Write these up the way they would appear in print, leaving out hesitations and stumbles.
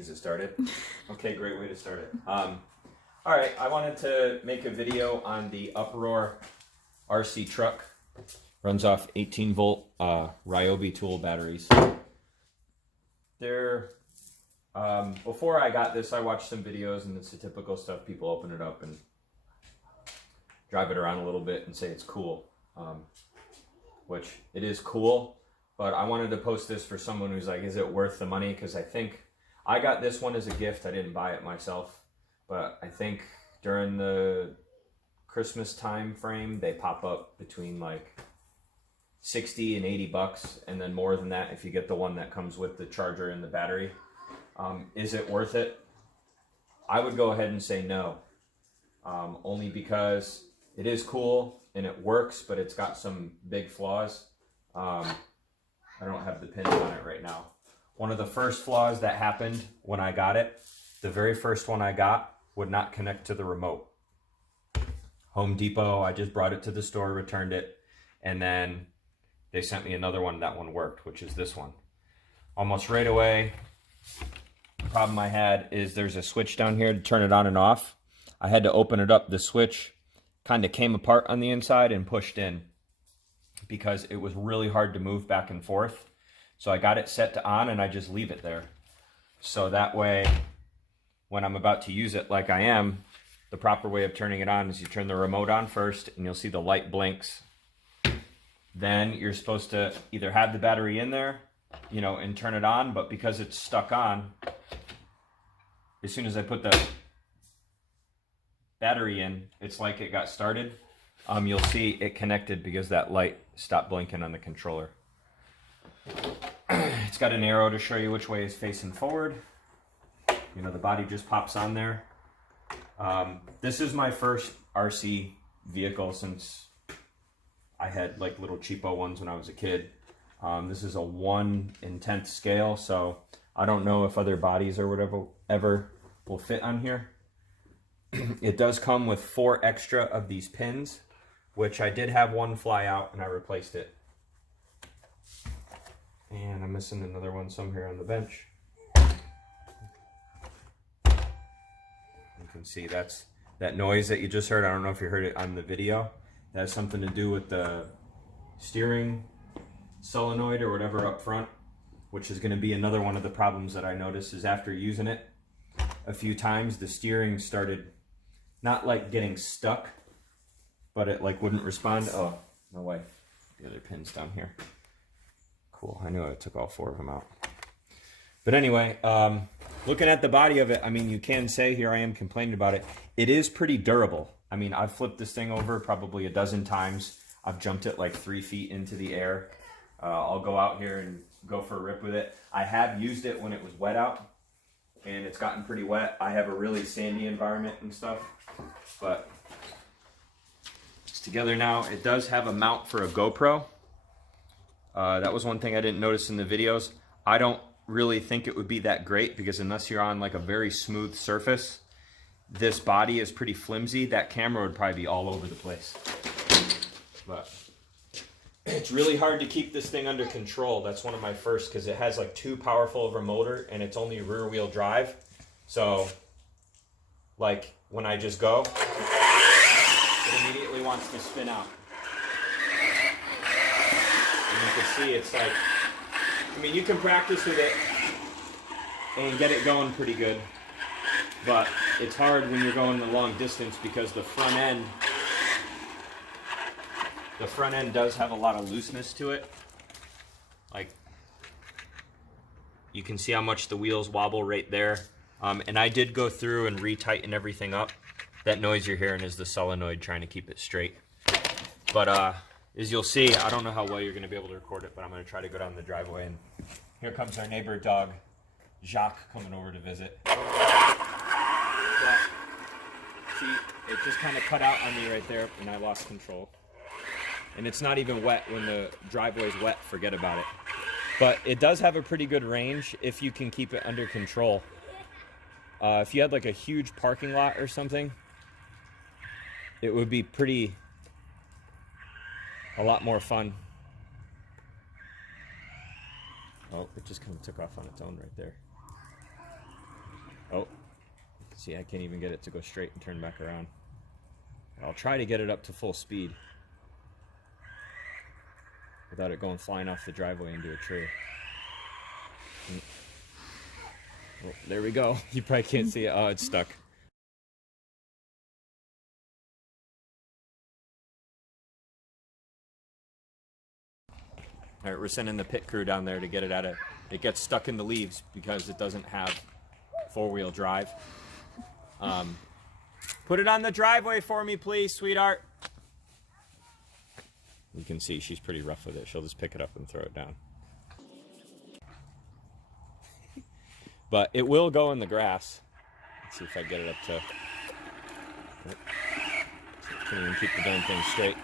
Is it started? Okay, great way to start it. All right, I wanted to make a video on the Uproar RC Truck. Runs off 18 volt Ryobi tool batteries. They're, before I got this, I watched some videos, and it's the typical stuff. People open it up and drive it around a little bit and say it's cool, which it is cool. But I wanted to post this for someone who's like, is it worth the money? Because I think I got this one as a gift. I didn't buy it myself, but I think during the Christmas time frame, they pop up between like 60 and 80 bucks, and then more than that if you get the one that comes with the charger and the battery. Is it worth it? I would go ahead and say no, only because it is cool and it works, but it's got some big flaws. I don't have the pins on it right now. One of the first flaws that happened when I got it, the very first one I got, would not connect to the remote. Home Depot, I just brought it to the store, returned it, and then they sent me another one. That one worked, which is this one. Almost right away, the problem I had is there's a switch down here to turn it on and off. I had to open it up. The switch kind of came apart on the inside and pushed in because it was really hard to move back and forth. So I got it set to on, and I just leave it there. So that way, when I'm about to use it like I am, the proper way of turning it on is you turn the remote on first, and you'll see the light blinks. Then you're supposed to either have the battery in there, you know, and turn it on, but because it's stuck on, as soon as I put the battery in, it's like it got started. You'll see it connected because that light stopped blinking on the controller. It's got an arrow to show you which way is facing forward. You know, the body just pops on there. This is my first RC vehicle since I had like little cheapo ones when I was a kid. This is a 1/10 scale, so I don't know if other bodies or whatever ever will fit on here. It does come with 4 extra of these pins, which I did have one fly out and I replaced it. And I'm missing another one somewhere on the bench. You can see that's that noise that you just heard. I don't know if you heard it on the video. That has something to do with the steering solenoid or whatever up front, which is going to be another one of the problems that I noticed is after using it a few times, the steering started not like getting stuck, but it like wouldn't respond. Oh, no way. The other pin's down here. Cool. I knew I took all 4 of them out. But anyway, looking at the body of it, I mean, you can say, here I am complaining about it. It is pretty durable. I mean, I've flipped this thing over probably a dozen times. I've jumped it like 3 feet into the air. I'll go out here and go for a rip with it. I have used it when it was wet out, and it's gotten pretty wet. I have a really sandy environment and stuff, but it's together now. It does have a mount for a GoPro. That was one thing I didn't notice in the videos. I don't really think it would be that great because unless you're on like a very smooth surface, this body is pretty flimsy. That camera would probably be all over the place. But it's really hard to keep this thing under control. That's one of my first, because it has like too powerful of a motor and it's only rear wheel drive. So like when I just go, it immediately wants to spin out. And you can see it's like, I mean, you can practice with it and get it going pretty good, but it's hard when you're going a long distance because the front end does have a lot of looseness to it. Like, you can see how much the wheels wobble right there. And I did go through and retighten everything up. That noise you're hearing is the solenoid trying to keep it straight. But as you'll see, I don't know how well you're going to be able to record it, but I'm going to try to go down the driveway. And here comes our neighbor dog, Jacques, coming over to visit. But, see, it just kind of cut out on me right there, and I lost control. And it's not even wet. When the driveway's wet, forget about it. But it does have a pretty good range if you can keep it under control. If you had like a huge parking lot or something, it would be a lot more fun. Oh, it just kind of took off on its own right there. Oh, see, I can't even get it to go straight and turn back around. I'll try to get it up to full speed without it going flying off the driveway into a tree. Oh, there we go. You probably can't see it. Oh, it's stuck. All right, we're sending the pit crew down there to get it out of. It gets stuck in the leaves because it doesn't have four-wheel drive. Put it on the driveway for me, please, sweetheart. You can see she's pretty rough with it. She'll just pick it up and throw it down. But it will go in the grass. Let's see if I get it up to. Can't even keep the darn thing straight.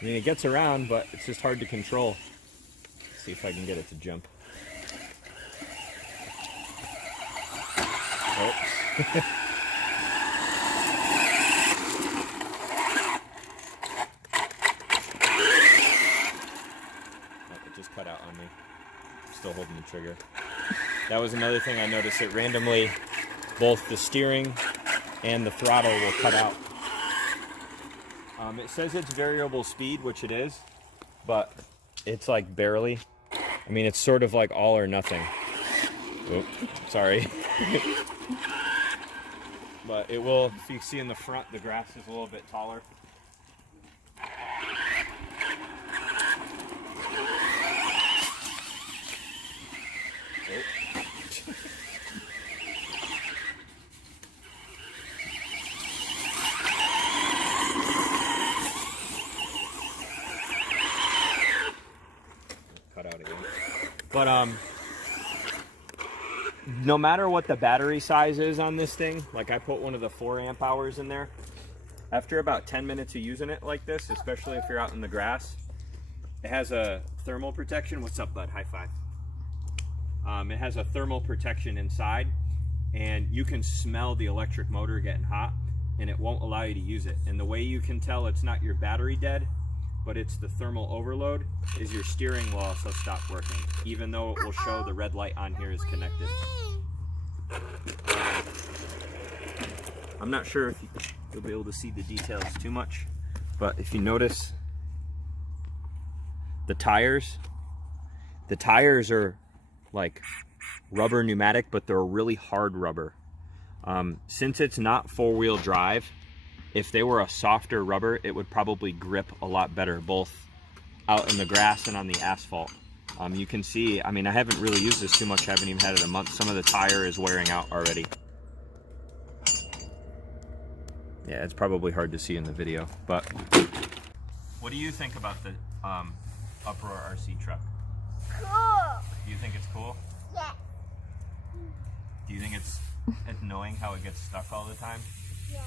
I mean, it gets around, but it's just hard to control. Let's see if I can get it to jump. Oh. It just cut out on me. Still holding the trigger. That was another thing I noticed. It randomly, both the steering and the throttle will cut out. It says it's variable speed, which it is, but it's like barely. I mean, it's sort of like all or nothing. Oh, sorry. But it will, if you see in the front, the grass is a little bit taller. Oh. Cut out again. But no matter what the battery size is on this thing, like I put one of the 4 amp hours in there, after about 10 minutes of using it like this, especially if you're out in the grass, it has a thermal protection. What's up, bud? High five. It has a thermal protection inside, and you can smell the electric motor getting hot, and it won't allow you to use it. And the way you can tell it's not your battery dead, but it's the thermal overload, is your steering will also stop working, even though it will show the red light on here is connected. I'm not sure if you'll be able to see the details too much, but if you notice the tires are like rubber pneumatic, but they're a really hard rubber. Since it's not 4-wheel drive, if they were a softer rubber, it would probably grip a lot better, both out in the grass and on the asphalt. You can see, I mean, I haven't really used this too much. I haven't even had it a month. Some of the tire is wearing out already. Yeah, it's probably hard to see in the video, but what do you think about the Uproar RC truck? Cool. Do you think it's cool? Yeah. Do you think it's annoying how it gets stuck all the time? Yeah.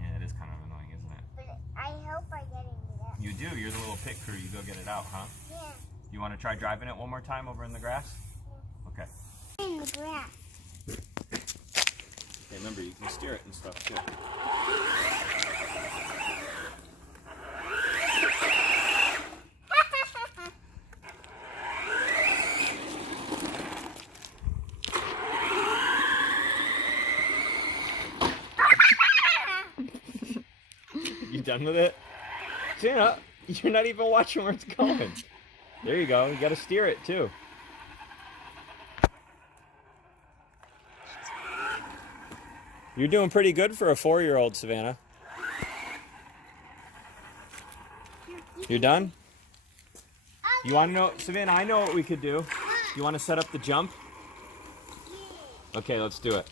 Yeah, it is kind of annoying, isn't it? But I hope I get it out. You do. You're the little pit crew. You go get it out, huh? Yeah. You want to try driving it one more time over in the grass? Yeah. Okay. In the grass. Okay, remember, you can steer it and stuff too. You done with it? Jenna, you're not even watching where it's going. There you go. You got to steer it too. You're doing pretty good for a 4-year-old, Savannah. You done? You want to know, Savannah, I know what we could do. You want to set up the jump? Okay, let's do it.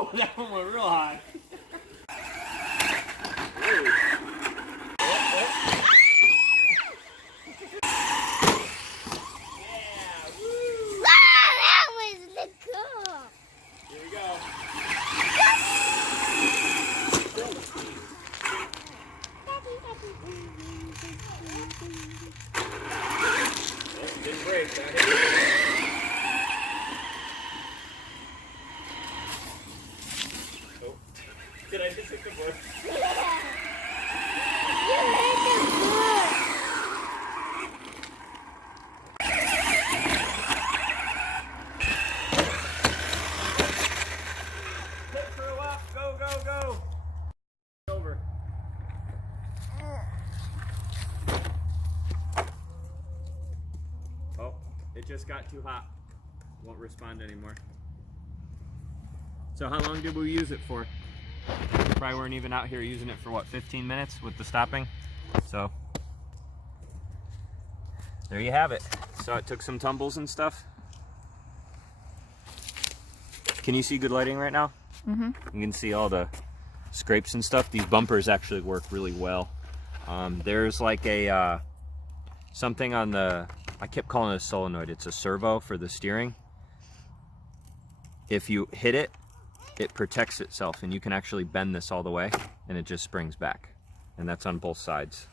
Oh, that one went real high. Did I just hit the bush? Yeah. You hit the bush. Hit for a walk. Go, go, go. Over. Oh, it just got too hot. Won't respond anymore. So how long did we use it for? Probably weren't even out here using it for what, 15 minutes with the stopping? So there you have it. So it took some tumbles and stuff. Can you see good lighting right now? Mm-hmm. You can see all the scrapes and stuff. These bumpers actually work really well. There's like a something on the, I kept calling it a solenoid. It's a servo for the steering. If you hit it, it protects itself, and you can actually bend this all the way and it just springs back, and that's on both sides.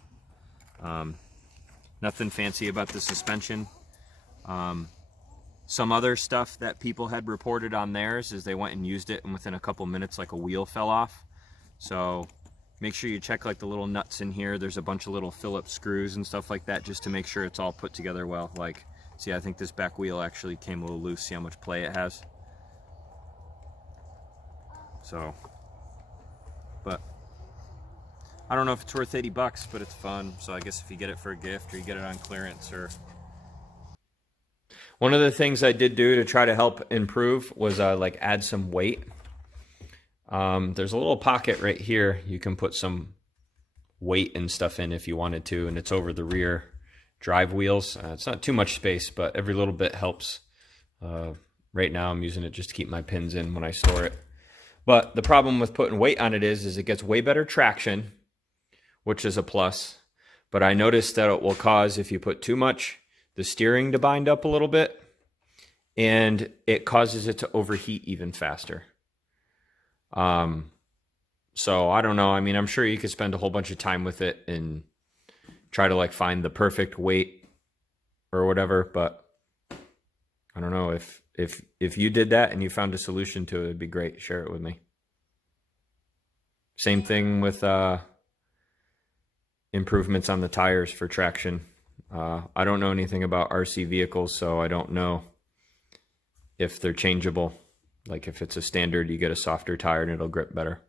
Nothing fancy about the suspension. Some other stuff that people had reported on theirs is they went and used it, and within a couple minutes like a wheel fell off. So make sure you check like the little nuts in here. There's a bunch of little Phillips screws and stuff like that just to make sure it's all put together well. Like, see, I think this back wheel actually came a little loose. See how much play it has? So, but I don't know if it's worth 80 bucks, but it's fun. So I guess if you get it for a gift or you get it on clearance, or one of the things I did do to try to help improve was like add some weight. There's a little pocket right here. You can put some weight and stuff in if you wanted to, and it's over the rear drive wheels. It's not too much space, but every little bit helps. Right now I'm using it just to keep my pins in when I store it. But the problem with putting weight on it is it gets way better traction, which is a plus. But I noticed that it will cause, if you put too much, the steering to bind up a little bit, and it causes it to overheat even faster. So I don't know. I mean, I'm sure you could spend a whole bunch of time with it and try to like find the perfect weight or whatever, but I don't know. If you did that and you found a solution to it, it'd be great. Share it with me. Same thing with improvements on the tires for traction. I don't know anything about RC vehicles, so I don't know if they're changeable. Like if it's a standard, you get a softer tire and it'll grip better.